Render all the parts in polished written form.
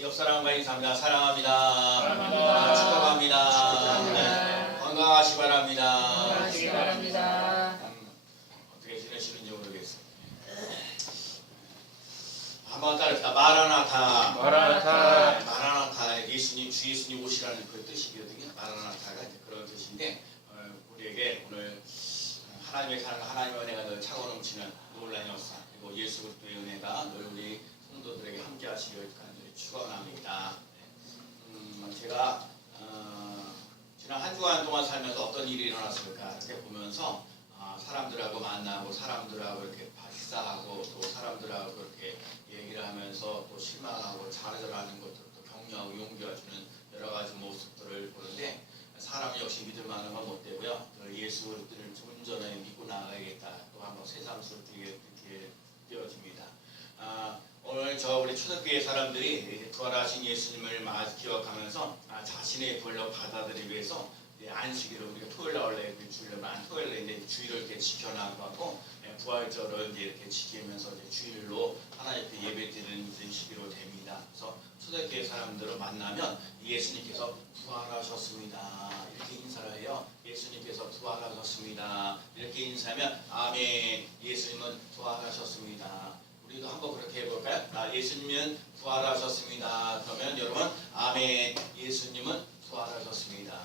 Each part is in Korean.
옆 사람과 인사합니다. 사랑합니다. 사랑합니다. 축하합니다. 축하합니다. 건강하시 바랍니다. 건강하시기 바랍니다. 어떻게 지내시는지 모르겠어요. 한번 따라합시다. 마라나타. 마라나타. 마라나타. 예수님, 주 예수님 오시라는 그 뜻이거든요. 마라나타가 이제 그런 뜻인데 우리에게 오늘 하나님의 사랑, 하나님의 은혜가 늘 차고 넘치는 놀라운 역사 그리고 예수 그리스도의 은혜가 늘 우리 성도들에게 함께 하시길 간절히 축원합니다. 제가 지난 한 주간 동안 살면서 어떤 일이 일어났을까 이렇게 보면서 사람들하고 만나고 사람들하고 이렇게 발사하고 또 사람들하고 이렇게 얘기를 하면서 또 실망하고 좌절하는 것들 또 격려하고 용기가 주는 여러 가지 모습들을 보는데 사람이 역시 믿을 만한 건 못 되고요. 예수 그리스도를 온전히 믿고 나가야겠다. 또 한번 새삼스럽게 되어집니다. 오늘 우리 초대교회 사람들이 부활하신 예수님을 기억하면서 자신의 부활로 받아들이기 위해서 안식일을 우리가 토요일날 원래 주일날 토요일에 이제 주일을 이렇게 지켜나가고 부활절을 이렇게 지키면서 이제 주일로 하나님께 예배드리는 시기로 됩니다. 그래서 초대교회 사람들을 만나면 예수님께서 부활하셨습니다. 이렇게 인사를 해요. 예수님께서 부활하셨습니다. 이렇게 인사하면 아멘. 예수님은 부활하셨습니다. 우리도 한번 그렇게 해볼까요? 예수님은 부활하셨습니다. 그러면 여러분 아멘. 예수님은 부활하셨습니다.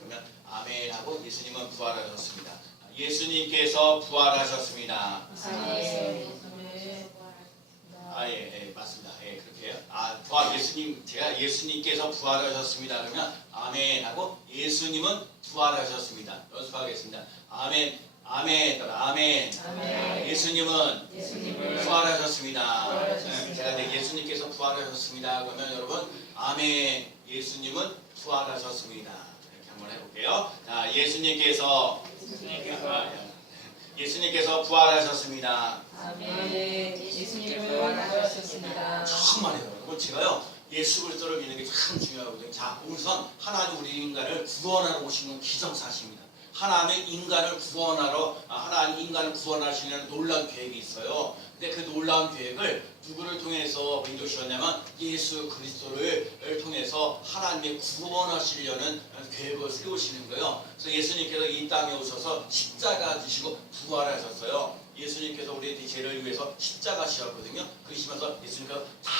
그러면 아멘 하고 예수님은 부활하셨습니다. 예수님께서 부활하셨습니다. 예, 맞습니다. 예, 그렇게 해요. 제가 예수님께서 부활하셨습니다. 그러면 아멘 하고 예수님은 부활하셨습니다. 연습하겠습니다. 아멘, 아멘, 아멘. 아멘. 예수님은 부활하셨습니다. 제가 이제 예수님께서 부활하셨습니다. 그러면 여러분 아멘. 예수님은 부활하셨습니다. 이렇게 한번 해볼게요. 자, 예수님께서 부활하셨습니다. 아멘. 예수님은 부활하셨습니다. 정말요. 여러분 제가요 예수 그리스도를 믿는 게 참 중요하거든요. 자, 우선 하나님 우리 인간을 구원하러 오신 건 기정사실입니다. 하나님의 인간을 구원하러 하나님 인간을 구원하시려는 놀라운 계획이 있어요. 근데 그 놀라운 계획을 누구를 통해서 이루셨냐면 예수 그리스도를 통해서 하나님의 구원하시려는 계획을 세우시는 거예요. 그래서 예수님께서 이 땅에 오셔서 십자가 지시고 부활하셨어요. 예수님께서 우리의 죄를 위해서 십자가 지셨거든요. 그러시면서 예수님께서 다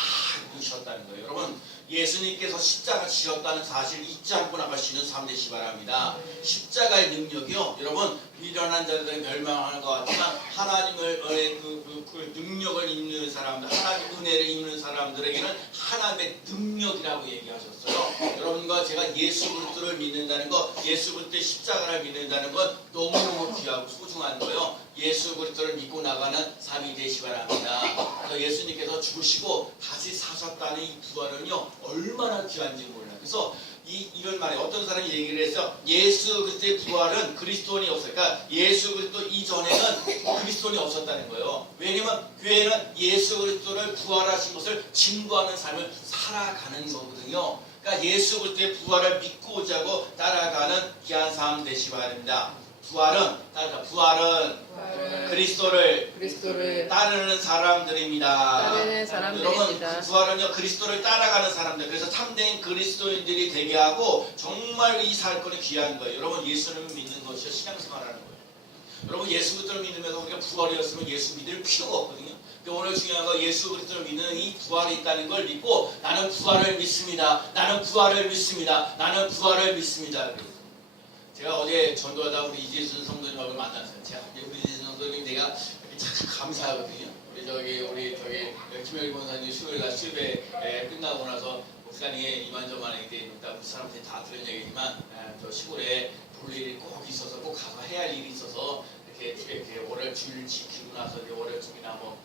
이루셨다는 거예요. 여러분 예수님께서 십자가 지셨다는 사실 잊지 않고 나가시는 삶 되시기 바랍니다. 십자가의 능력이요. 여러분 미련한 자들은 멸망하는 것 같지만 하나님의 그 능력을 입는 사람들 하나님의 은혜를 입는 사람들에게는 하나님의 능력이라고 얘기하셨어요. 여러분과 제가 예수 그리스도를 믿는다는 것 예수 그리스도의 십자가를 믿는다는 건 너무너무 귀하고 소중한 거예요. 예수 그리스도를 믿고 나가는 삶이 되시기 바랍니다. 그래서 예수님께서 죽으시고 다시 사셨다는 이 부활은요 얼마나 귀한지 몰라요. 그래서 이런 말에 어떤 사람이 얘기를 해서 예수 그리스도의 부활은 그리스도인이 없어요. 그러니까 예수 그리스도 이전에는 그리스도인이 없었다는 거예요. 왜냐면 교회는 예수 그리스도를 부활하신 것을 증거하는 삶을 살아가는 거거든요. 그러니까 예수 그리스도의 부활을 믿고 오자고 따라가는 귀한 삶 되시기 바랍니다. 부활은 그리스도를 따르는 사람들입니다. 여러분 부활은요 그리스도를 따라가는 사람들. 그래서 참된 그리스도인들이 되게 하고 정말 이 사건이 귀한 거예요. 여러분 예수님을 믿는 것이 신앙생활하는 거예요. 여러분 예수 그리스도를 믿으면서 우리가 부활이었으면 예수 믿을 필요가 없거든요. 오늘 중요한 건 예수 그리스도를 믿는 이 부활이 있다는 걸 믿고 나는 부활을 믿습니다. 나는 부활을 믿습니다. 나는 부활을 믿습니다. 제가 어제 전도하다 우리 이재순 성도님하고 만났어요. 우리 이재순 성도님 내가 참 감사하거든요. 우리 김영일 권사님 수요일날 수요일에 끝나고 나서 목사님이 이만저만 얘기 때 우리 사람들이 다 들은 얘기지만 저 시골에 볼 일이 꼭 있어서 꼭 가서 해야 할 일이 있어서 이렇게 월요일 주일 지키고 나서 월요일 쪽이나 더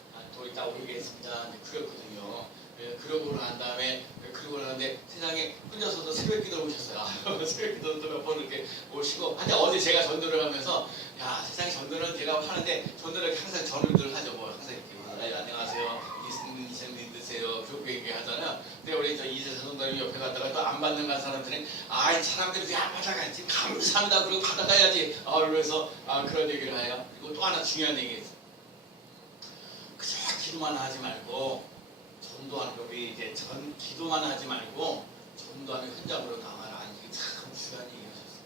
있다 오르겠습니다. 그랬거든요. 그러고 난 다음에 그러고 나는데 세상에 혼자서도 새벽 기도를 오셨어요. 새벽 기도도 몇 번 이렇게 오시고 하여튼 어제 제가 전도를 하면서 야 세상에 전도는 제가 하는데 전도를 항상 전도를 하죠. 항상 이렇게 안녕하세요. 이승 믿으세요. 그렇게 얘기하잖아요. 근데 우리 이재선 성도님 옆에 갔다가 또 안 받는 간 사람들은 사람들이 왜 안 받아가야지 감사합니다. 그리고 받아가야지. 그래서 그런 얘기를 해요. 그리고 또 하나 중요한 얘기 있어요. 그저 기도만 하지 말고 전도하는 거 우리 이제 기도만 하지 말고 전도하는 현장으로 나와라. 이게 참 중요한 얘기하셨어요.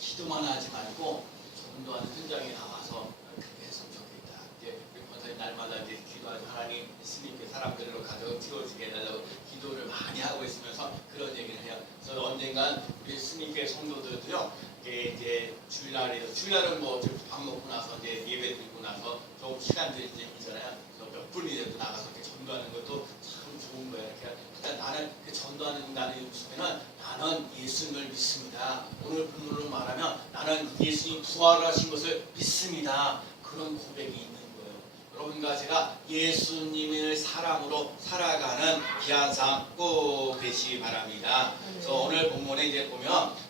기도만 하지 말고 전도하는 현장에 나와서 그렇게 했으면 좋겠다. 이제 우리 권사님 날마다 이제 기도하지 하나님 예수님께 사람들로 가져 채워지게 해달라고 기도를 많이 하고 있으면서 그런 얘기를 해요. 그래서 언젠간 우리 스님께 성도들도요. 이제 주일날은 뭐 밥 먹고 나서 이제 예배 드리고 나서 조금 시간들이 이제 있잖아요. 그래서 몇 분이라도 나가서 이렇게 전도하는 것도 참 좋은 거예요. 그러니까 일단 나는 그 전도하는 나의 모습에는 나는 예수님을 믿습니다. 오늘 본문으로 말하면 나는 예수님 부활하신 것을 믿습니다. 그런 고백이 있는 거예요. 여러분과 제가 예수님의 사랑으로 살아가는 귀한 삶 꼭 되시기 바랍니다. 그래서 오늘 본문에 이제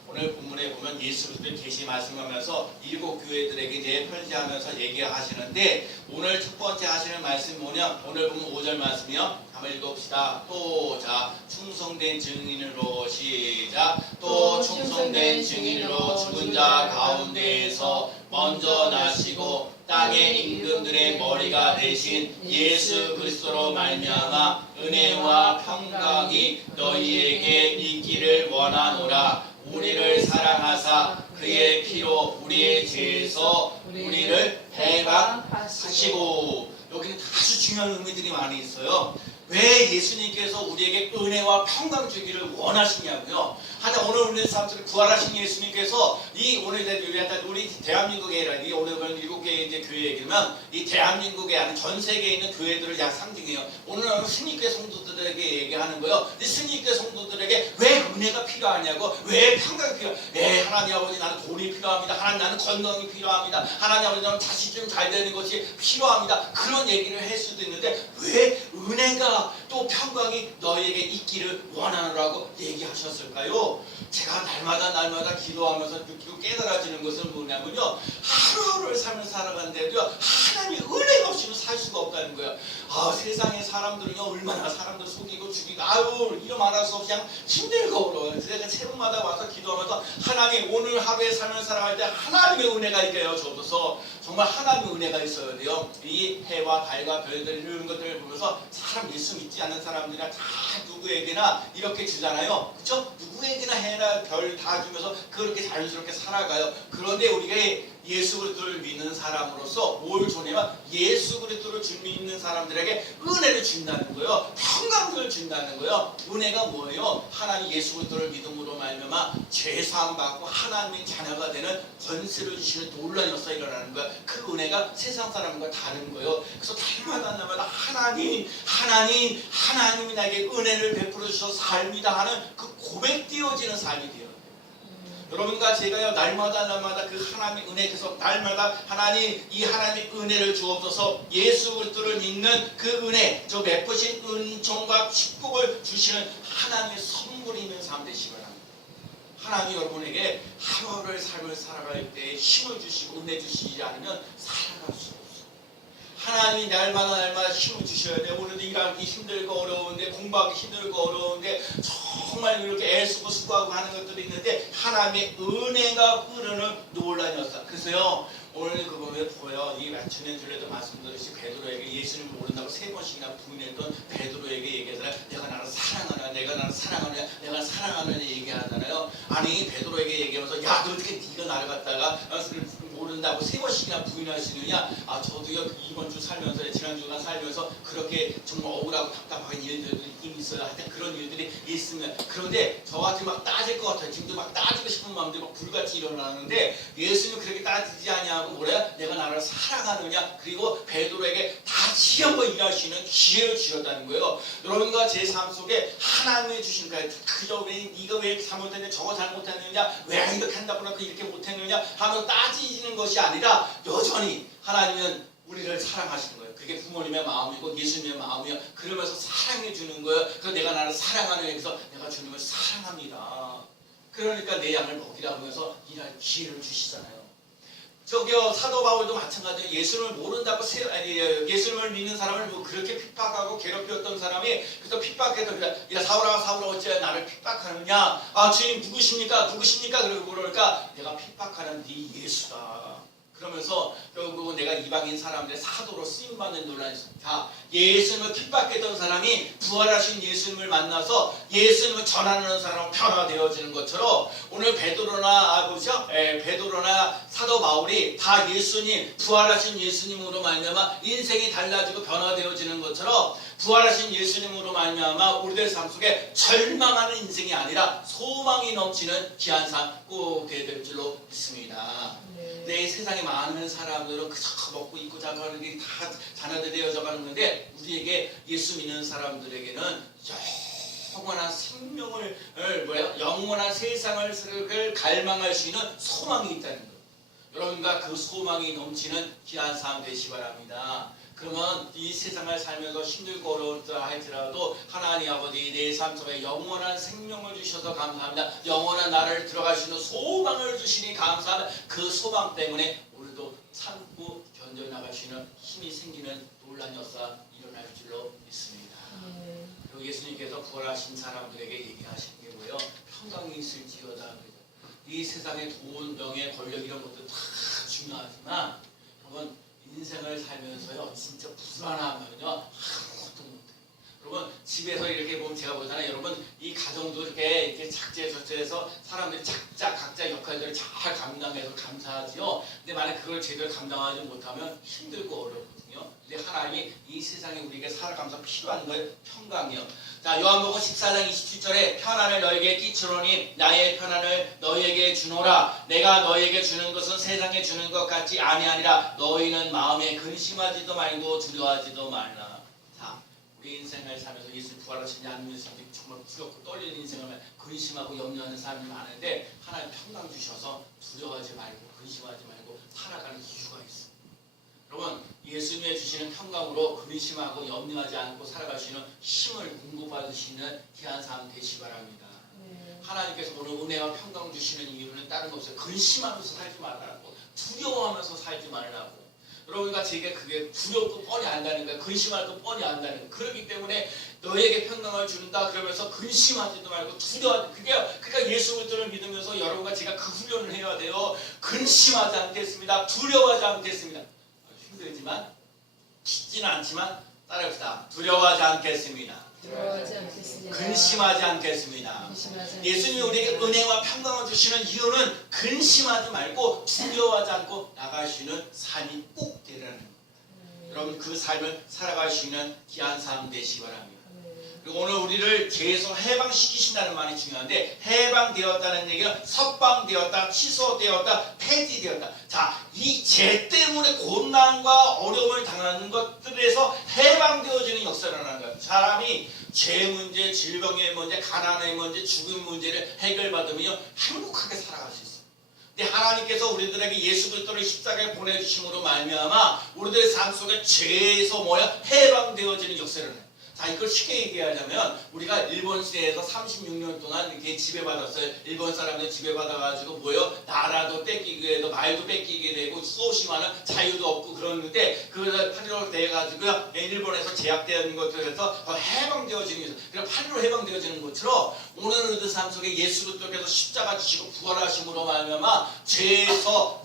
오늘 본문에 보면 예수 그리스도의 계시 말씀하면서 7 교회들에게 이제 편지하면서 얘기하시는데 오늘 첫 번째 하시는 말씀이 뭐냐? 오늘 보면 5절 말씀이요. 한번 읽어봅시다. 또 자 충성된 증인으로 시작. 또 충성된 증인으로 죽은 자 가운데에서 먼저 나시고 땅의 임금들의 머리가 되신 예수 그리스도로 말미암아 은혜와 평강이 너희에게 있기를 원하노라. 우리를 사랑하사 그의 피로 우리의 죄에서 우리를 해방하시고. 여기는 아주 중요한 의미들이 많이 있어요. 왜 예수님께서 우리에게 은혜와 평강 주기를 원하시냐고요. 하나 오늘 우리 사람들이 부활하신 예수님께서 우리 대한민국에 아니라 오늘 7개 이제 교회 얘기면 이 대한민국에 아닌 전 세계에 있는 교회들을 상징해요. 오늘 스님교회 성도들에게 얘기하는 거예요. 이 스님교회 성도들에게 왜 은혜가 필요하냐고, 왜 평강이 필요해요. 하나님 아버지 나는 돈이 필요합니다. 하나님 나는 건강이 필요합니다. 하나님 아버지 나는 자식 좀 잘 되는 것이 필요합니다. 그런 얘기를 할 수도 있는데 왜 은혜가 또 평강이 너희에게 있기를 원하노라고 얘기하셨을까요? 제가 날마다 기도하면서 느끼고 깨달아지는 것은 뭐냐면요. 하루하루를 삶을 살아가는데도요. 하나님의 은혜가 없이는 살 수가 없다는 거예요. 세상의 사람들은요. 얼마나 사람들 속이고 죽이고 이름 말할 수 없이 그냥 힘들고 어려워요. 제가 새벽마다 와서 기도하면서 하나님 오늘 하루의 삶을 살아갈 때 하나님의 은혜가 있게 해줘서 정말 하나님의 은혜가 있어야 돼요. 이 해와 달과 별들 이런 것들을 보면서 사람 예수 믿지 않는 사람들이나 다 누구에게나 이렇게 주잖아요. 그렇죠? 누구에게나 해나 별 다 주면서 그렇게 자연스럽게 살아가요. 그런데 우리가 예수 그리스도를 믿는 사람으로서 뭘 주냐면 예수 그리스도를 믿는 사람들에게 은혜를 준다는 거예요. 평강을 준다는 거예요. 은혜가 뭐예요? 하나님 예수 그리스도를 믿음으로 말미암아 죄 사함 받고 하나님의 자녀가 되는 권세를 주시는 놀라운 역사가 일어나는 거예요. 그 은혜가 세상 사람과 다른 거예요. 그래서 날마다 하나님이 나에게 은혜를 베풀어 주셔서 삶이다 하는 그 고백되어지는 삶이 돼요. 여러분과 제가요 날마다 그 하나님의 은혜에서 날마다 이 하나님의 은혜를 주옵소서. 예수 그리스도를 믿는 그 은혜, 저 베푸신 은총과 축복을 주시는 하나님의 선물이 있는 삶 되시기 바랍니다. 하나님이 여러분에게 하루를 삶을 살아갈 때 힘을 주시고 은혜 주시지 않으면 살아갈 수 없어요. 하나님이 날마다 힘을 주셔야 돼요. 오늘도 일하기 힘들고 어려운데, 공부하기 힘들고 어려운데, 정말 이렇게 애쓰고 수고하고 하는 것들이 있는데 하나님의 은혜가 흐르는 놀라운 역사. 그래서요 오늘 그거 왜 보여? 이 지난주에도 말씀드렸듯이 베드로에게 예수님을 모른다고 3번씩이나 부인했던 베드로에게 얘기하잖아요. 내가 나를 사랑하느냐 얘기하잖아요. 아니 베드로에게 얘기하면서 야 너 어떻게 네가 나를 갖다가 모른다고 3번씩이나 부인할 수 있느냐. 저도요 이번 주 살면서 지난주간 살면서 그렇게 정말 억울하고 답답한 일들이 있긴 있어요. 하여튼 그런 일들이 있으면. 그런데 저한테 막 따질 것 같아요. 지금도 막 따지고 싶은 마음들이 막 불같이 일어나는데 예수님 그렇게 따지지 않냐고 뭐래요? 내가 나를 사랑하느냐. 그리고 베드로에게 다시 한번 일할 수 있는 기회를 주셨다는 거예요. 여러분과 제 삶 속에 하나님이 주신 거예요. 그저 왜 네가 왜 이렇게 잘못했느냐, 저거 잘못했느냐, 왜 이렇게 한다거나 이렇게 못했느냐 하면서 따지는 것이 아니라 여전히 하나님은 우리를 사랑하시는 거예요. 그게 부모님의 마음이고 예수님의 마음이에요. 그러면서 사랑해 주는 거예요. 그래서 내가 나를 사랑하는 거에서 내가 주님을 사랑합니다. 그러니까 내 양을 먹이라 하면서 일할 기회를 주시잖아요. 저기요 사도 바울도 마찬가지예요. 예수님을 모른다고 예수님을 믿는 사람을 뭐 그렇게 핍박하고 괴롭혔던 사람이 그래서 핍박해서 야 사울아 어찌 나를 핍박하느냐. 주님 누구십니까? 그러고 그러니까 내가 핍박하는 네 예수다. 그러면서 결국은 내가 이방인 사람들의 사도로 쓰임받는 논란이 있습니다. 자, 예수님을 핍박했던 사람이 부활하신 예수님을 만나서 예수님을 전하는 사람으로 변화되어지는 것처럼 오늘 베드로나 사도 바울이 다 예수님, 부활하신 예수님으로 말미암아 인생이 달라지고 변화되어지는 것처럼 부활하신 예수님으로 말미암아 우리들 삶 속에 절망하는 인생이 아니라 소망이 넘치는 귀한 삶 꼭 되될 줄로 믿습니다. 내 세상에 많은 사람들은 그저 먹고 입고 자고 하는 게 다 자녀들 되어져 가는 건데 우리에게 예수 믿는 사람들에게는 영원한 생명을 영원한 세상을 갈망할 수 있는 소망이 있다는 것. 여러분과 그 소망이 넘치는 귀한 삶 되시기 바랍니다. 그러면 이 세상을 살면서 힘들고 어려웠다 할지라도 하나님 아버지 내 삶 속에 영원한 생명을 주셔서 감사합니다. 영원한 나를 들어갈 수 있는 소망을 주시니 감사합니다. 그 소망 때문에 오늘도 참고 견뎌나갈 수 있는 힘이 생기는 놀라운 역사 일어날 줄로 믿습니다. 그리고 예수님께서 부활하신 사람들에게 얘기하신 게 뭐예요? 평강이 있을지어다. 이 세상의 돈, 명예, 권력 이런 것도 다 중요하지만 여러분 인생을 살면서요 진짜 불안하면요 아무것도 못해요. 여러분 집에서 이렇게 보면 제가 보잖아요. 여러분 이 가정도 이렇게 작재해서 사람들이 각자 역할들을 잘 감당해서 감사하지요. 근데 만약 그걸 제대로 감당하지 못하면 힘들고 어렵거든요. 근데 하나님이 이 세상에 우리에게 살아가면서 필요한 거예요. 평강이요. 자, 요한복음 14장 27절에 평안을 너에게 끼치노니 나의 평안을 너희에게 주노라. 내가 너희에게 주는 것은 세상에 주는 것 같지 아니하니라. 너희는 마음에 근심하지도 말고 두려워하지도 말라. 자, 우리 인생을 살면서 예수 부활하신 양면의 사람들이 정말 두렵고 떨리는 인생을 근심하고 염려하는 사람이 많은데 하나님 평강 주셔서 두려워하지 말고 근심하지 말고 살아가는 이유가 있어요. 여러분 예수님이 주시는 평강으로 근심하고 염려하지 않고 살아갈 수 있는 힘을 공급받으시는 귀한 삶 되시기 바랍니다. 하나님께서 오늘 은혜와 평강 주시는 이유는 다른 거 없어요. 근심하면서 살지 말라고, 두려워하면서 살지 말라고. 여러분과 제게 그게 두렵고 뻔히 안다는 거예요. 근심할 거 뻔히 안다는 거예요. 그렇기 때문에 너에게 평강을 준다 그러면서 근심하지도 말고 두려워하지. 그러니까 예수 그리스도를 믿으면서 여러분과 제가 그 훈련을 해야 돼요. 근심하지 않겠습니다. 두려워하지 않겠습니다. 힘들지만 쉽지는 않지만 따라합시다. 두려워하지 않겠습니다. 근심하지 않겠습니다. 예수님이 우리에게 은혜와 평강을 주시는 이유는 근심하지 말고 두려워하지 않고 나갈 수 있는 삶이 꼭 되라는 거예요. 여러분 그 삶을 살아갈 수 있는 귀한 삶 되시기 바랍니다. 그리고 오늘 우리를 죄에서 해방시키신다는 말이 중요한데 해방되었다는 얘기는 석방되었다, 취소되었다, 폐지되었다. 자, 이 죄 때문에 고난과 어려움을 당하는 것들에서 해방되어지는 역사라는 거예요. 사람이 죄 문제, 질병의 문제, 가난의 문제, 죽음 문제를 해결받으면 행복하게 살아갈 수 있어요. 근데 하나님께서 우리들에게 예수 그리스도를 십자가에 보내주심으로 말미암아 우리들의 삶 속에 죄에서 해방되어지는 역사를 해요. 자, 이걸 쉽게 얘기하자면 우리가 일본 시대에서 36년 동안 이렇게 지배받았어요. 일본 사람들 지배받아가지고 나라도 뺏기게 되고 말도 뺏기게 되고 수없이 많은 자유도 없고 그러는데 그래서 8.15 돼가지고 일본에서 제약되는 것들에서 해방되어지는 것을 그래서 8.15 해방되어지는 것처럼 오늘 우리들 삶 속에 예수 그리스도께서 십자가 지시고 부활하심으로 말미암아 죄에서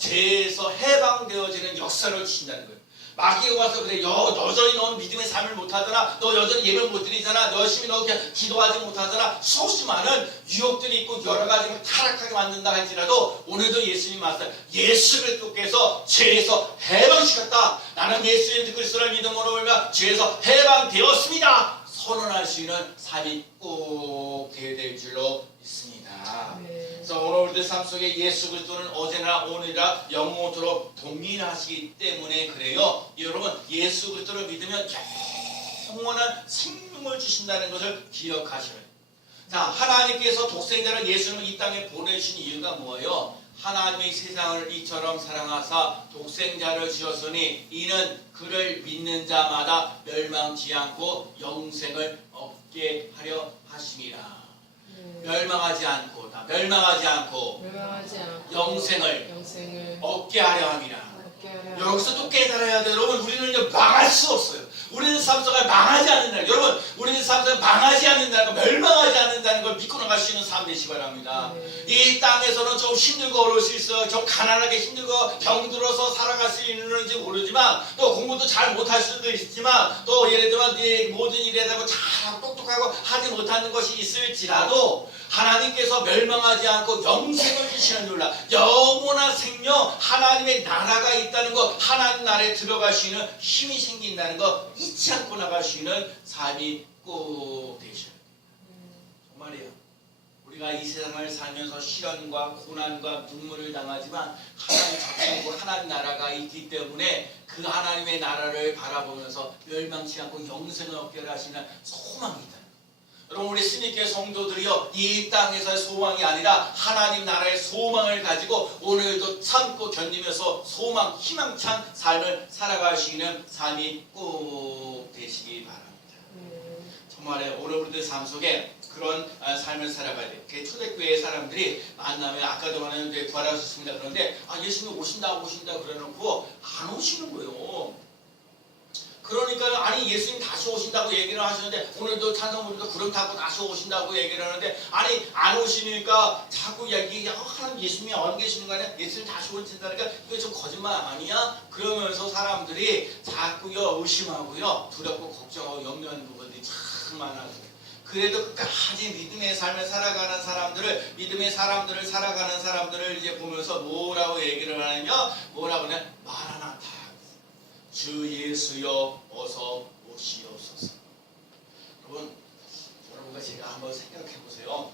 해방되어지는 역사를 주신다는 거예요. 마귀가 와서 그래 여전히 넌 믿음의 삶을 못하잖아. 너 여전히 예배 못 드리잖아. 너 열심히 너 기도하지 못하잖아. 수없이 많은 유혹들이 있고 여러 가지 타락하게 만든다 할지라도 오늘도 예수님 말씀 예수 그리스도께서 죄에서 해방시켰다. 나는 예수 그리스도를 믿음으로 우리가 죄에서 해방되었습니다. 선언할 수 있는 삶이 꼭 되어야 될 줄로 믿습니다. 그래서 오늘 우리들 삶 속에 예수 그리스도는 어제나 오늘이라 영원토록 동일하시기 때문에 그래요. 여러분 예수 그리스도를 믿으면 영원한 생명을 주신다는 것을 기억하셔야 돼요. 자, 하나님께서 독생자를 예수님을 이 땅에 보내신 이유가 뭐예요? 하나님의 세상을 이처럼 사랑하사 독생자를 주셨으니 이는 그를 믿는 자마다 멸망치 않고 영생을 얻게 하려 하심이라. 멸망하지 않고 영생을 얻게 하려 함이라. 여기서 또 깨달아야 돼요. 여러분 우리는 망할 수 없어요. 우리는 삶 속에 망하지 않는다. 여러분 우리는 삶 속에 망하지 않는다는 거, 멸망하지 않는다는 걸 믿고 나갈 수 있는 삶 되시기 바랍니다. 네. 이 땅에서는 좀 힘들고 어려울 수 있어요. 좀 가난하게 힘들고 병들어서 살아갈 수 있는지 모르지만 또 공부도 잘 못할 수도 있지만 또 예를 들면 네 모든 일에 대해서 잘 똑똑하고 하지 못하는 것이 있을지라도 하나님께서 멸망하지 않고 영생을 주시는 줄라 영원한 생명 하나님의 나라가 있다는 것 하나님 나라에 들어갈 수 있는 힘이 생긴다는 것 잊지 않고 나갈 수 있는 삶이 꼭 되셔야 돼요. 정말이에요. 우리가 이 세상을 살면서 시련과 고난과 눈물을 당하지만 하나님 작품이고 하나님 나라가 있기 때문에 그 하나님의 나라를 바라보면서 멸망치 않고 영생을 얻게 하시는 소망이 있다. 여러분 우리 스님께 성도들이요 이 땅에서의 소망이 아니라 하나님 나라의 소망을 가지고 오늘도 참고 견디면서 소망 희망찬 삶을 살아갈 수 있는 삶이 꼭 되시기 바랍니다. 정말 오늘 우리들 삶 속에 그런 삶을 살아가야 돼. 초대교회 사람들이 만나면 아까도 말한 이제 구하셨습니다. 그런데 예수님 오신다 그래놓고 안 오시는 거예요. 그러니까 아니 예수님 다시 오신다고 얘기를 하시는데 오늘도 찬성부리도 구름 타고 다시 오신다고 얘기를 하는데 아니 안 오시니까 자꾸 하나님 예수님이 어디 계시는 거 아니야? 예수님 다시 오신다니까 이거 좀 거짓말 아니야? 그러면서 사람들이 자꾸요 의심하고요 두렵고 걱정하고 염려하는 부분들이 참 많아요. 그래도 끝까지 믿음의 삶을 살아가는 사람들을 믿음의 사람들을 살아가는 사람들을 이제 보면서 뭐라고 얘기를 하냐면 뭐라고 하냐 마라나타 주 예수여 어서 오시옵소서. 여러분과 제가 한번 생각해 보세요.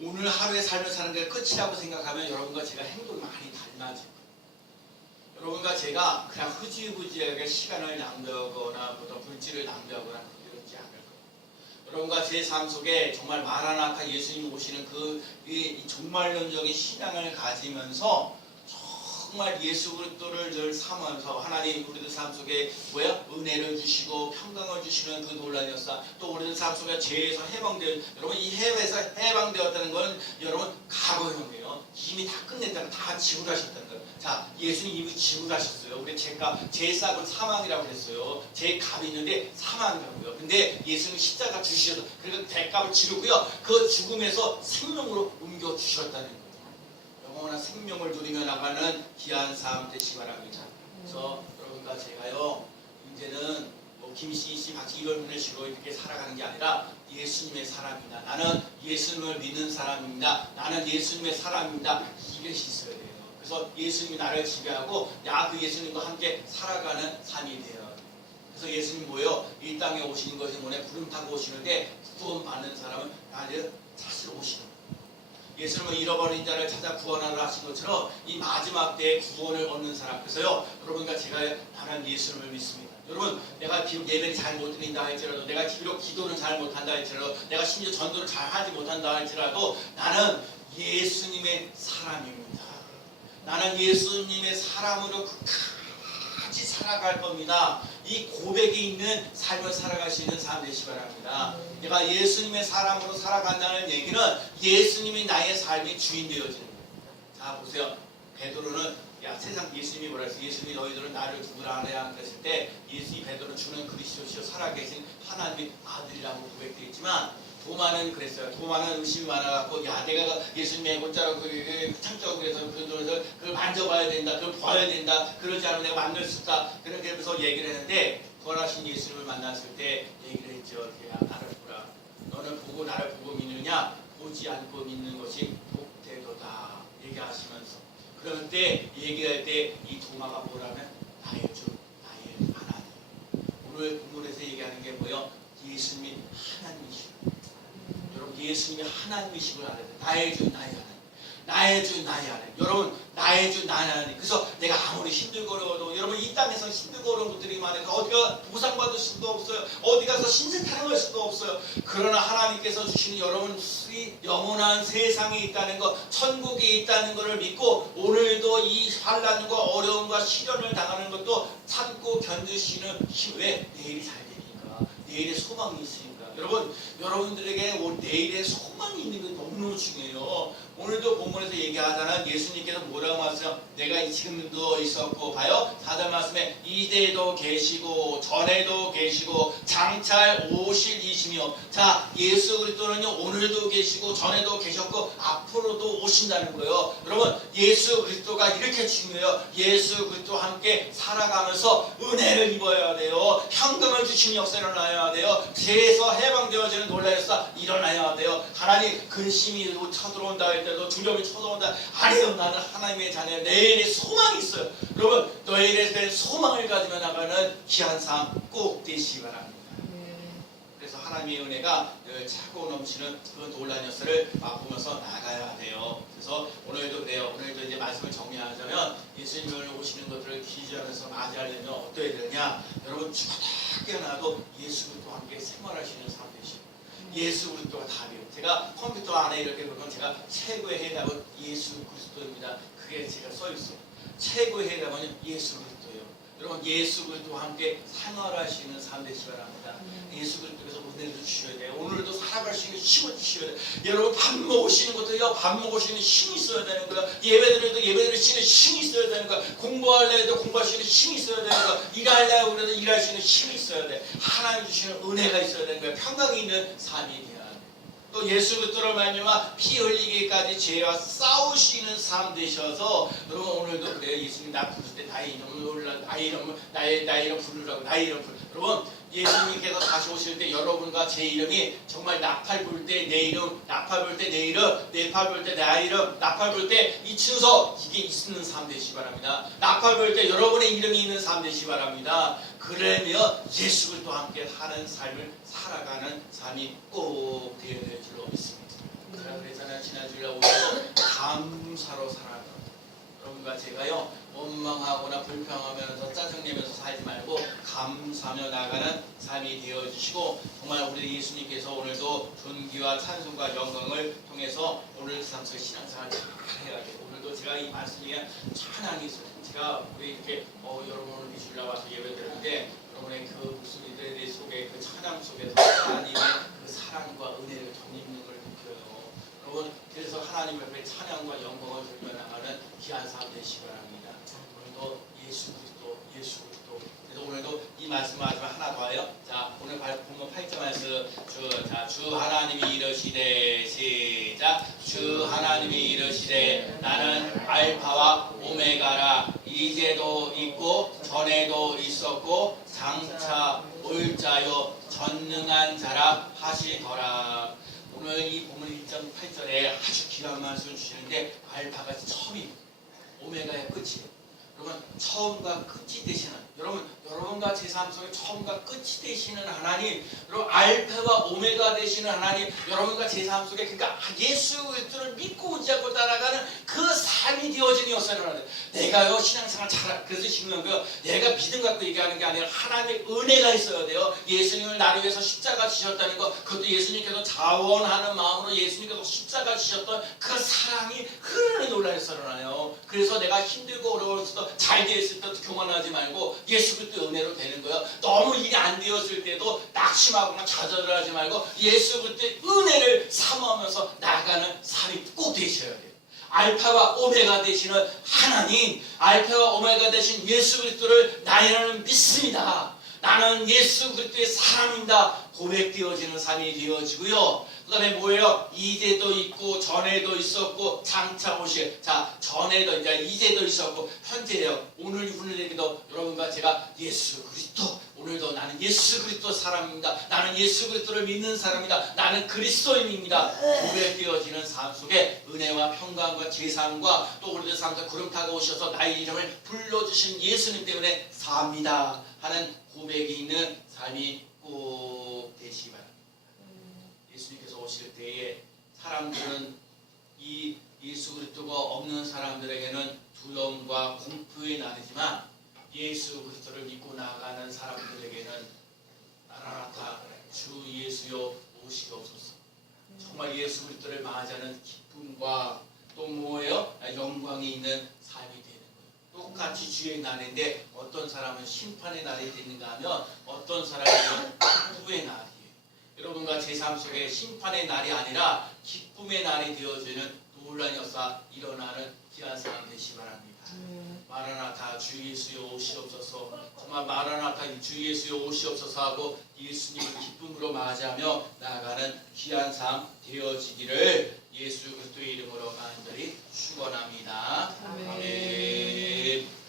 오늘 하루의 삶을 사는 게 끝이라고 생각하면 여러분과 제가 행동이 많이 달라질 거예요. 여러분과 제가 그냥 흐지부지하게 시간을 낭비하거나 어떤 물질을 낭비하거나 그러지 않을 거예요. 여러분과 제 삶 속에 정말 마라나타 예수님 오시는 이 종말론적인 신앙을 가지면서 정말 예수 그리스도를 늘 삼으면서 하나님 우리들 삶 속에 은혜를 주시고 평강을 주시는 그 놀라운 역사 또 우리들 삶 속에 죄에서 해방된 여러분 이 해외에서 해방되었다는 건 여러분 과거형이에요. 이미 다 끝냈다는 다 지불하셨다는 거예요. 자 예수님 이미 지불하셨어요. 우리 제 싹은 사망이라고 그랬어요. 제 값이 있는데 사망이라고요. 근데 예수님 십자가 주시셔서 그리고 대값을 치르고요. 그 죽음에서 생명으로 옮겨 주셨다는 거예요. 영원한 생명을 누리며 나가는 귀한 삶 되시기 바랍니다. 그래서 여러분과 제가요 이제는 김씨 씨 같이 이런 식으로 이렇게 살아가는 게 아니라 예수님의 사람이다. 나는 예수님을 믿는 사람입니다. 나는 예수님의 사람입니다. 이것이 있어야 돼요. 그래서 예수님이 나를 지배하고 그 예수님과 함께 살아가는 삶이 돼요. 그래서 예수님 뭐예요? 이 땅에 오시는 것이 뭐냐? 구름 타고 오시는데 구원받는 사람은 나를 찾으러 오시는 거예요. 예수님은 잃어버린 자를 찾아 구원하라 하신 것처럼 이 마지막 때에 구원을 얻는 사람. 그래서요 여러분과 제가 나는 예수님을 믿습니다. 여러분 내가 비록 예배를 잘 못 드린다 할지라도 내가 비록 기도는 잘 못한다 할지라도 내가 심지어 전도를 잘 하지 못한다 할지라도 나는 예수님의 사람입니다. 나는 예수님의 사람으로 끝까지 살아갈 겁니다. 이 고백이 있는 삶을 살아갈 수 있는 삶 되시기 바랍니다. 내가 예수님의 사람으로 살아간다는 얘기는 예수님이 나의 삶의 주인 되어지는 거예요. 자 보세요. 베드로는 세상 예수님이 뭐라 했어요? 예수님이 너희들은 나를 누구라 하냐 그랬을 때 베드로는 주는 그리스도시요 살아계신 하나님의 아들이라고 고백되어 있지만 도마는 그랬어요. 도마는 의심이 많아갖고 내가 예수님의 골자로 창자고 그래서 그걸 만져봐야 된다. 그걸 봐야 된다. 그러지 않으면 내가 만날 수 없다. 그렇게 하면서 얘기를 했는데 부활하신 예수님을 만났을 때 얘기를 했죠. 나를 보라. 너는 보고 나를 보고 믿느냐? 보지 않고 믿는 것이 복되도다. 얘기하시면서 그럴 때 얘기할 때 이 도마가 뭐라면 나의 주, 나의 하나님. 오늘 본문에서 얘기하는 게 뭐예요? 예수님이 하나님이시다. 여러분 예수님이 하나님이심을 알아야 돼. 나의 주 나의 하나님. 나의 주 나의 하나님. 여러분 나의 주 나의 하나님. 그래서 내가 아무리 힘들고 어려워도 여러분 이 땅에서 힘들고 어려운 것들이 많아요. 어디가 보상받을 수도 없어요. 어디 가서 신세 타령할 수도 없어요. 그러나 하나님께서 주시는 여러분이 영원한 세상에 있다는 것 천국에 있다는 것을 믿고 오늘도 이 환난과 어려움과 시련을 당하는 것도 참고 견디시는 힘에 내일이 잘 되니까 내일의 소망이 있으니까 여러분들에게 내일의 소망이 있는 게 너무너무 중요해요. 오늘도 본문에서 얘기하자는 예수님께서 뭐라고 말씀하세요? 내가 지금도 있었고 봐요. 4절 말씀에 이제도 계시고 전에도 계시고 장차 오실 이시며 자 예수 그리스도는요 오늘도 계시고 전에도 계셨고 앞으로도 오신다는 거예요. 여러분 예수 그리스도가 이렇게 중요해요. 예수 그리스도와 함께 살아가면서 은혜를 입어야 돼요. 현금을 주시는 역사가 일어나야 돼요. 죄에서 해방되어지는 놀라운 역사 일어나야 돼요. 하나님 근심이 쳐들어온다 할 때도 두려움이 쳐들어온다. 아니요 나는 하나님의 자녀 내일의 소망이 있어요. 여러분 내일에 대한 소망을 가지며 나가는 귀한 삶 꼭 되시기 바랍니다. 그래서 하나님의 은혜가 늘 차고 넘치는 그 놀라운 역사를 맛보면서 나가야 돼요. 그래서 오늘도 그래요. 오늘도 이제 말씀을 정리하자면 예수님을 오시는 것들을 기지하면서 맞이하려면 어떠해야 되느냐? 여러분 죽었다 깨어나도 예수 그리스도와 함께 생활하시는 삶 되시고 예수 그리스도가 답이에요. 제가 컴퓨터 안에 이렇게 보면 제가 최고의 해답은 예수 그리스도입니다. 그게 제가 써있어요. 최고의 해답은 예수 그리스도예요. 여러분 예수 그리스도와 함께 생활하시는 삶 되시기 바랍니다. 예수 그리스도께서 은혜를 주셔야 돼요. 오늘도 살아갈 수 있는 힘을 주셔야 돼요. 여러분 밥 먹으시는 것도요. 밥 먹으시는 힘이 있어야 되는 거야. 예배드려도 예배드리시는 힘이 있어야 되는 거야. 공부하려도 공부할 수 있는 힘이 있어야 되는 거야. 일하려고 그래도 일할 수 있는 힘이 있어야 돼. 하나님 주시는 은혜가 있어야 되는 거야. 평강이 있는 삶이 돼야 돼. 또 예수 그리스도를 말미암아 피 흘리기까지 죄와 싸우시는 삶 되셔서 여러분 오늘도 그래요. 예수님 나 부를 때 나의 이름을 올라 나의 이름 부르라고 나의 이름 부르. 여러분 예수님께서 다시 오실 때 여러분과 제 이름이 정말 나팔 불 때 내 이름, 나팔 불 때 내 이름, 나팔 불 때 나의 이름, 나팔 불 때 이 순서 이게 있는 삶 되시기 바랍니다. 나팔 불 때 여러분의 이름이 있는 삶 되시기 바랍니다. 그러면 예수 그리스도와 함께 사는 삶을 살아가는 삶이 꼭 되어야 될 줄로 믿습니다. 그래서 지난 주일날 오셔서 감사로 살아가는 여러분과 제가요 원망하거나 불평하면서 짜증내면서 살지 말고 감사하며 나가는 삶이 되어주시고 정말 우리 예수님께서 오늘도 존귀와 찬송과 영광을 통해서 오늘 삶 속의 신앙생활을 잘해야 돼요. 오늘도 제가 이 말씀에 찬양이 있어요. 제가 우리 이렇게 여러분 오늘 주일날 와서 예배드렸는데 여러분의 그 목소리들 속에 그 찬양 속에서 하나님의 그 사랑과 은혜를 전입는 걸 느껴요. 여러분 그래서 하나님 앞에 찬양과 영광을 들며 나가는 귀한 삶 되시기 바랍니다. 오늘도 예수 그리스도 그래서 오늘도 이 말씀 마지막 하나 더 해요. 자 오늘 본문 8절 말씀 주 하나님이 이르시되 시작 주 하나님이 이르시되 나는 알파와 오메가라 이제도 있고 전에도 있었고 장차 올 자요 전능한 자라 하시더라. 오늘 이 본문 1.8절에 아주 귀한 말씀을 주시는데 알파가 처음이 오메가의 끝이에요. 여러분 처음과 끝이 되시는 여러분과 제 삶 속에 처음과 끝이 되시는 하나님, 여러분 알파와 오메가 되시는 하나님, 여러분과 제 삶 속에 그러니까 예수 그리스도를 믿고 의지하고 따라가는 그 삶이 되어지는 역사를 하는 내가요 신앙생활 잘 그래서 중요한 거요. 내가 믿음 갖고 얘기하는 게 아니라 하나님의 은혜가 있어야 돼요. 예수님을 나를 위해서 십자가 지셨다는 거 그것도 예수님께서 자원하는 마음으로 예수님께서 십자가 지셨던 그 사랑이 흐르는 놀라운 역사를 하나요. 그래서 내가 힘들고 어려울 수도 잘 되었을 때도 교만하지 말고 예수 그리스도의 은혜로 되는 거예요. 너무 일이 안 되었을 때도 낙심하거나 좌절을 하지 말고 예수 그리스도의 은혜를 사모하면서 나가는 삶이 꼭 되셔야 돼요. 알파와 오메가 되시는 하나님, 알파와 오메가 되신 예수 그리스도를 나는 믿습니다. 나는 예수 그리스도의 사람입니다. 고백되어지는 삶이 되어지고요. 그 다음에 뭐예요? 이제도 있고 전에도 있었고 장차 오실 자 전에도 이제도 있었고 현재예요. 오늘 오늘에게도 여러분과 제가 예수 그리스도 오늘도 나는 예수 그리스도 사람입니다. 나는 예수 그리스도를 믿는 사람입니다. 나는 그리스도인입니다. 고백되어지는 삶 속에 은혜와 평강과 제상과 또 우리들 삶 속에 구름 타고 오셔서 나의 이름을 불러주신 예수님 때문에 삽니다 하는 고백이 있는 삶이 꼭 되시기 바랍니다. 예수님께서 오실 때에 사람들은 이 예수 그리스도가 없는 사람들에게는 두려움과 공포의 날이지만 예수 그리스도를 믿고 나아가는 사람들에게는 나라나타 주 예수여 오시옵소서. 정말 예수 그리스도를 맞이하는 기쁨과 또 뭐예요? 영광이 있는 삶이 되는 거예요. 똑같이 주의 날인데 어떤 사람은 심판의 날이 되는가 하면 어떤 사람은 기쁨의 날이에요. 여러분과 제 삶 속에 심판의 날이 아니라 기쁨의 날이 되어지는 놀란 역사 일어나는 귀한 사람 되시기 바랍니다. 마라나타 주 예수여 오시옵소서. 정말 마라나타 주 예수여 오시옵소서 하고 예수님을 기쁨으로 맞이하며 나아가는 귀한 삶 되어지기를 예수 그리스도의 이름으로 간절히 축원합니다. 아멘. 아멘.